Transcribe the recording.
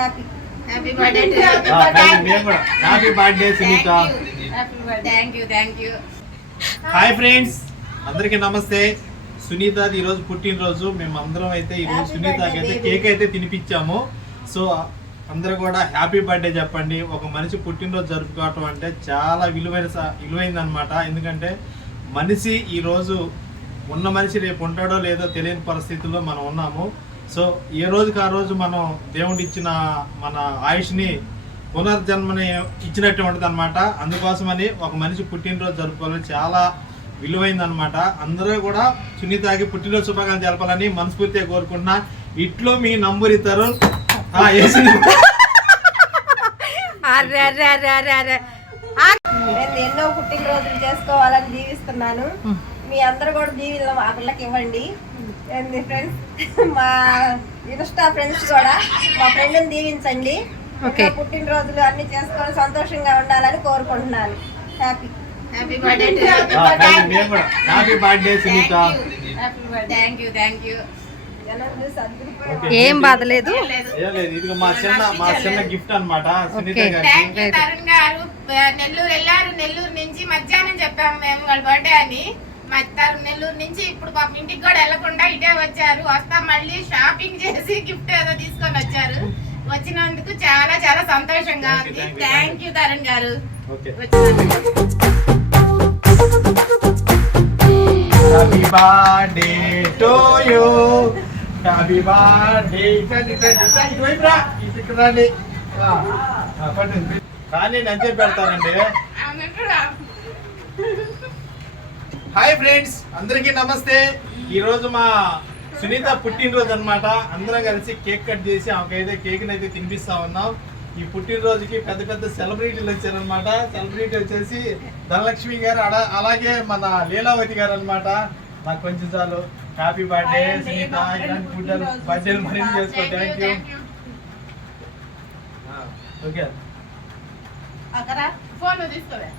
Happy birthday happy birthday Sunitha. Thank you. Hi friends, అందరికి నమస్తే. సునీతది ఈరోజు పుట్టినరోజు. మేము అందరం అయితే ఈరోజు సునీతకి అయితే కేక్ అయితే తినిపించాము. సో అందరూ కూడా హ్యాపీ బర్త్డే చెప్పండి. ఒక మనిషి పుట్టినరోజు జరుపుకోవటం అంటే చాలా విలువైంది అనమాట. ఎందుకంటే మనిషి ఈరోజు ఉన్న మనిషి రేపు ఉంటాడో లేదో తెలియని పరిస్థితుల్లో మనం ఉన్నాము. సో ఏ రోజుకి ఆ రోజు మనం దేవుడు ఇచ్చిన మన ఆయుష్ని పునర్జన్మని ఇచ్చినట్టు ఉంటుంది అనమాట. అందుకోసమని ఒక మనిషి పుట్టినరోజు జరుపుకోవాలని చాలా విలువైంది అనమాట. అందరూ కూడా సునీతకి పుట్టినరోజు శుభాకాంక్షలు జరపాలని మనస్ఫూర్తిగా కోరుకుంటున్నా. ఇట్లో మీ నంబర్ ఇస్తారు. నేను ఎన్నో పుట్టినరోజులు చేసుకోవాలని దీవిస్తున్నాను. మీ అందరూ కూడా దీవెనలు మా పిల్లకి ఇవ్వండి. ఫ్రెండ్స్, మా ఇన్స్టా ఫ్రెండ్స్ కూడా మా ఫ్రెండ్ని దీవించండి. పుట్టినరోజులు అన్ని చేసుకొని సంతోషంగా ఉండాలని కోరుకుంటున్నాను. Happy birthday Sunitha. Thank you. ఏం బాధ లేదు. ఇది మా చిన్న గిఫ్ట్ అనమాట. తరుణ్ గారు నెల్లూరు వెళ్ళారు. నెల్లూరు నుంచి మధ్యాహ్నం చెప్పాము మేము వాళ్ళ బర్త్డే అని. నెల్లూరు నుంచి ఇప్పుడు పాప ఇంటికి కూడా వెళ్ళకుండా ఇటే వచ్చారు. వస్తా మళ్ళీ షాపింగ్ చేసి గిఫ్ట్ ఏదో తీసుకొని వచ్చారు. వచ్చినందుకు చాలా చాలా సంతోషంగా ఉంది. థ్యాంక్ యూ తరుణ్ గారు. Happy birthday to you. Happy birthday. కానీ నేను చెప్పి పెడతానండి. హాయ్ ఫ్రెండ్స్, అందరికీ నమస్తే. ఈరోజు మా సునీత పుట్టినరోజు అనమాట. అందరం కలిసి కేక్ కట్ చేసి ఆమెకైతే కేక్ని అయితే తినిపిస్తా ఉన్నాం. ఈ పుట్టినరోజుకి పెద్ద పెద్ద సెలబ్రిటీలు వచ్చారనమాట. సెలబ్రిటీ వచ్చేసి ధనలక్ష్మి గారు, అలాగే మన లీలావతి గారు అనమాట. నాకు కొంచెం చాలు. Happy birthday Sunitha. ఇలాంటి పుట్టారు బర్త్డేలు మరిన్ని చేసుకో. Thank you. Okay, phone తీసుకోవే.